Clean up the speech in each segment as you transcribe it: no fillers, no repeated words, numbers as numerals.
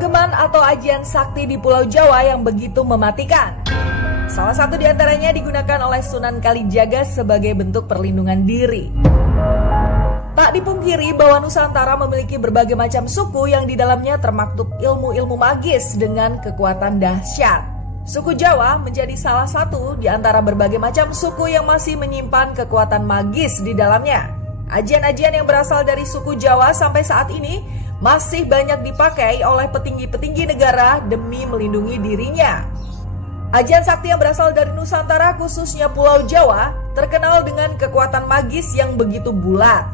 Ageman atau ajian sakti di Pulau Jawa yang begitu mematikan. Salah satu di antaranya digunakan oleh Sunan Kalijaga sebagai bentuk perlindungan diri. Tak dipungkiri bahwa Nusantara memiliki berbagai macam suku yang di dalamnya termaktub ilmu-ilmu magis dengan kekuatan dahsyat. Suku Jawa menjadi salah satu di antara berbagai macam suku yang masih menyimpan kekuatan magis di dalamnya. Ajian-ajian yang berasal dari suku Jawa sampai saat ini masih banyak dipakai oleh petinggi-petinggi negara demi melindungi dirinya. Ajian sakti yang berasal dari Nusantara khususnya Pulau Jawa terkenal dengan kekuatan magis yang begitu bulat.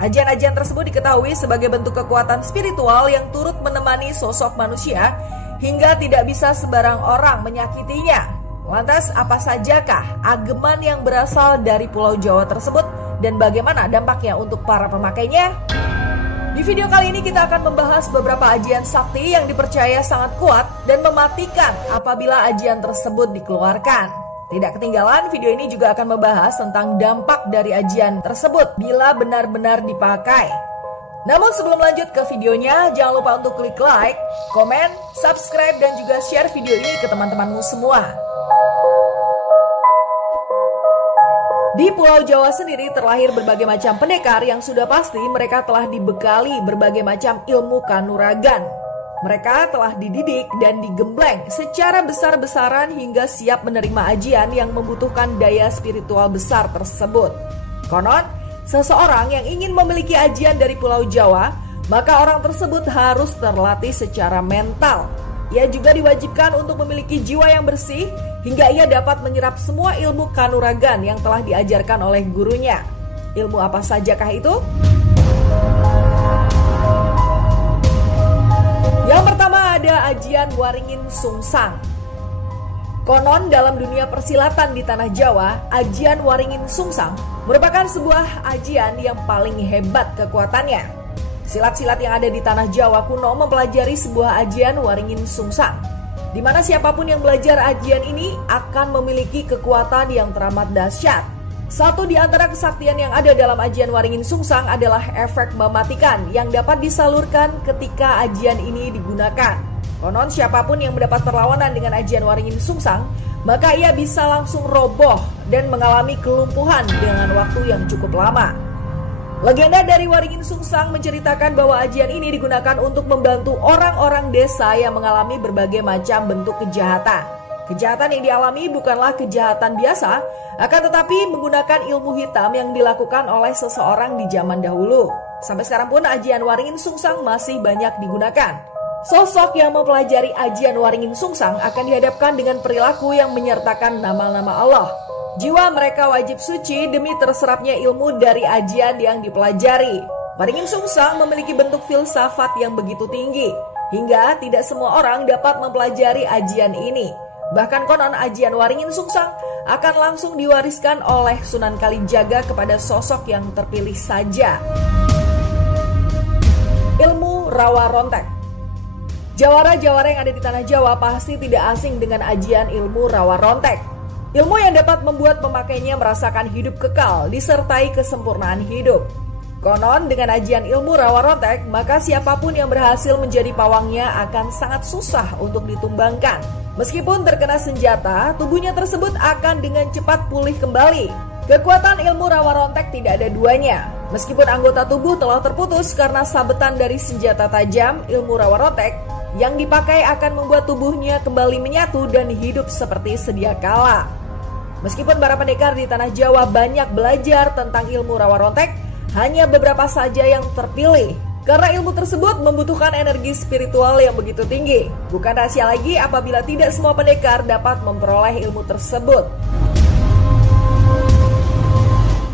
Ajian-ajian tersebut diketahui sebagai bentuk kekuatan spiritual yang turut menemani sosok manusia hingga tidak bisa sembarang orang menyakitinya. Lantas apa sajakah ageman yang berasal dari Pulau Jawa tersebut dan bagaimana dampaknya untuk para pemakainya? Di video kali ini kita akan membahas beberapa ajian sakti yang dipercaya sangat kuat dan mematikan apabila ajian tersebut dikeluarkan. Tidak ketinggalan, video ini juga akan membahas tentang dampak dari ajian tersebut bila benar-benar dipakai. Namun sebelum lanjut ke videonya, jangan lupa untuk klik like, komen, subscribe, dan juga share video ini ke teman-temanmu semua. Di Pulau Jawa sendiri terlahir berbagai macam pendekar yang sudah pasti mereka telah dibekali berbagai macam ilmu kanuragan. Mereka telah dididik dan digembleng secara besar-besaran hingga siap menerima ajian yang membutuhkan daya spiritual besar tersebut. Konon, seseorang yang ingin memiliki ajian dari Pulau Jawa, maka orang tersebut harus terlatih secara mental. Ia juga diwajibkan untuk memiliki jiwa yang bersih hingga ia dapat menyerap semua ilmu kanuragan yang telah diajarkan oleh gurunya. Ilmu apa sajakah itu? Yang pertama ada ajian Waringin Sungsang. Konon dalam dunia persilatan di tanah Jawa, ajian Waringin Sungsang merupakan sebuah ajian yang paling hebat kekuatannya. Silat-silat yang ada di tanah Jawa kuno mempelajari sebuah ajian Waringin Sungsang, di mana siapapun yang belajar ajian ini akan memiliki kekuatan yang teramat dahsyat. Satu di antara kesaktian yang ada dalam ajian Waringin Sungsang adalah efek mematikan yang dapat disalurkan ketika ajian ini digunakan. Konon siapapun yang mendapat perlawanan dengan ajian Waringin Sungsang, maka ia bisa langsung roboh dan mengalami kelumpuhan dengan waktu yang cukup lama. Legenda dari Waringin Sungsang menceritakan bahwa ajian ini digunakan untuk membantu orang-orang desa yang mengalami berbagai macam bentuk kejahatan. Kejahatan yang dialami bukanlah kejahatan biasa, akan tetapi menggunakan ilmu hitam yang dilakukan oleh seseorang di zaman dahulu. Sampai sekarang pun ajian Waringin Sungsang masih banyak digunakan. Sosok yang mempelajari ajian Waringin Sungsang akan dihadapkan dengan perilaku yang menyertakan nama-nama Allah. Jiwa mereka wajib suci demi terserapnya ilmu dari ajian yang dipelajari. Waringin Sungsang memiliki bentuk filsafat yang begitu tinggi, hingga tidak semua orang dapat mempelajari ajian ini. Bahkan konon ajian Waringin Sungsang akan langsung diwariskan oleh Sunan Kalijaga kepada sosok yang terpilih saja. Ilmu Rawa Rontek. Jawara-jawara yang ada di tanah Jawa pasti tidak asing dengan ajian ilmu Rawa Rontek. Ilmu yang dapat membuat pemakainya merasakan hidup kekal disertai kesempurnaan hidup. Konon dengan ajian ilmu Rawa Rontek, maka siapapun yang berhasil menjadi pawangnya akan sangat susah untuk ditumbangkan. Meskipun terkena senjata, tubuhnya tersebut akan dengan cepat pulih kembali. Kekuatan ilmu Rawa Rontek tidak ada duanya. Meskipun anggota tubuh telah terputus karena sabetan dari senjata tajam, ilmu Rawa Rontek yang dipakai akan membuat tubuhnya kembali menyatu dan hidup seperti sedia kala. Meskipun para pendekar di tanah Jawa banyak belajar tentang ilmu Rawa Rontek, hanya beberapa saja yang terpilih. Karena ilmu tersebut membutuhkan energi spiritual yang begitu tinggi. Bukan rahasia lagi apabila tidak semua pendekar dapat memperoleh ilmu tersebut.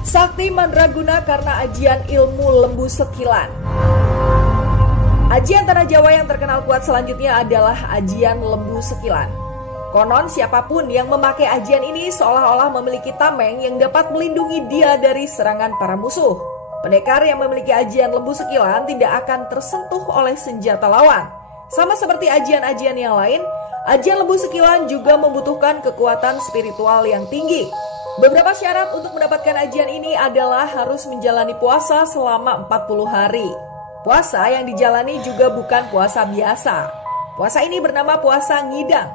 Sakti Mandraguna karena ajian ilmu lembu sekilan. Ajian tanah Jawa yang terkenal kuat selanjutnya adalah ajian lembu sekilan. Konon siapapun yang memakai ajian ini seolah-olah memiliki tameng yang dapat melindungi dia dari serangan para musuh. Pendekar yang memiliki ajian lembu sekilan tidak akan tersentuh oleh senjata lawan. Sama seperti ajian-ajian yang lain, ajian lembu sekilan juga membutuhkan kekuatan spiritual yang tinggi. Beberapa syarat untuk mendapatkan ajian ini adalah harus menjalani puasa selama 40 hari. Puasa yang dijalani juga bukan puasa biasa. Puasa ini bernama puasa Ngidang,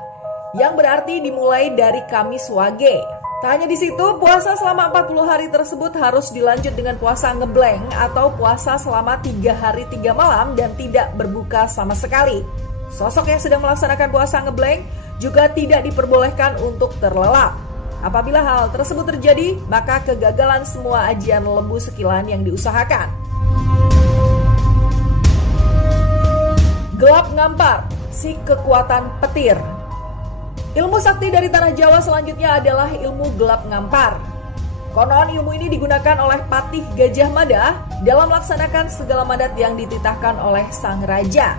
yang berarti dimulai dari Kamis Wage. Tak hanya di situ, puasa selama 40 hari tersebut harus dilanjut dengan puasa ngebleng atau puasa selama 3 hari 3 malam dan tidak berbuka sama sekali. Sosok yang sedang melaksanakan puasa ngebleng juga tidak diperbolehkan untuk terlelap. Apabila hal tersebut terjadi, maka kegagalan semua ajian lembu sekilan yang diusahakan. Gelap ngampar, si kekuatan petir. Ilmu sakti dari tanah Jawa selanjutnya adalah ilmu gelap ngampar. Konon ilmu ini digunakan oleh Patih Gajah Mada dalam melaksanakan segala mandat yang dititahkan oleh sang raja.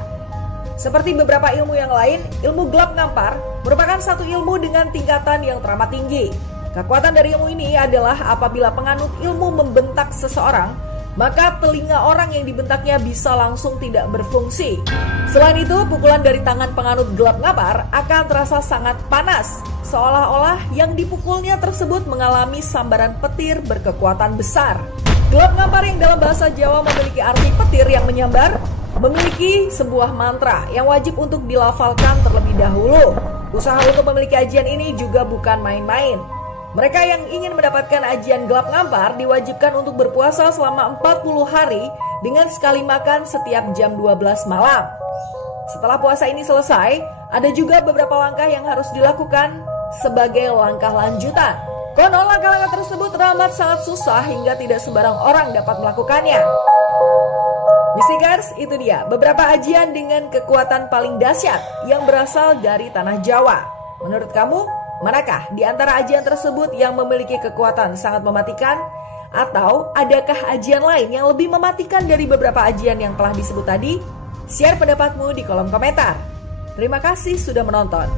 Seperti beberapa ilmu yang lain, ilmu gelap ngampar merupakan satu ilmu dengan tingkatan yang teramat tinggi. Kekuatan dari ilmu ini adalah apabila penganut ilmu membentak seseorang, maka telinga orang yang dibentaknya bisa langsung tidak berfungsi. Selain itu, pukulan dari tangan penganut gelap ngampar akan terasa sangat panas, seolah-olah yang dipukulnya tersebut mengalami sambaran petir berkekuatan besar. Gelap ngampar yang dalam bahasa Jawa memiliki arti petir yang menyambar, memiliki sebuah mantra yang wajib untuk dilafalkan terlebih dahulu. Usaha untuk memiliki ajian ini juga bukan main-main. Mereka yang ingin mendapatkan ajian gelap ngampar diwajibkan untuk berpuasa selama 40 hari dengan sekali makan setiap jam 12 malam. Setelah puasa ini selesai, ada juga beberapa langkah yang harus dilakukan sebagai langkah lanjutan. Konon langkah-langkah tersebut teramat sangat susah hingga tidak sembarang orang dapat melakukannya. Mystikers, itu dia beberapa ajian dengan kekuatan paling dahsyat yang berasal dari tanah Jawa. Menurut kamu, manakah di antara ajian tersebut yang memiliki kekuatan sangat mematikan? Atau adakah ajian lain yang lebih mematikan dari beberapa ajian yang telah disebut tadi? Share pendapatmu di kolom komentar. Terima kasih sudah menonton.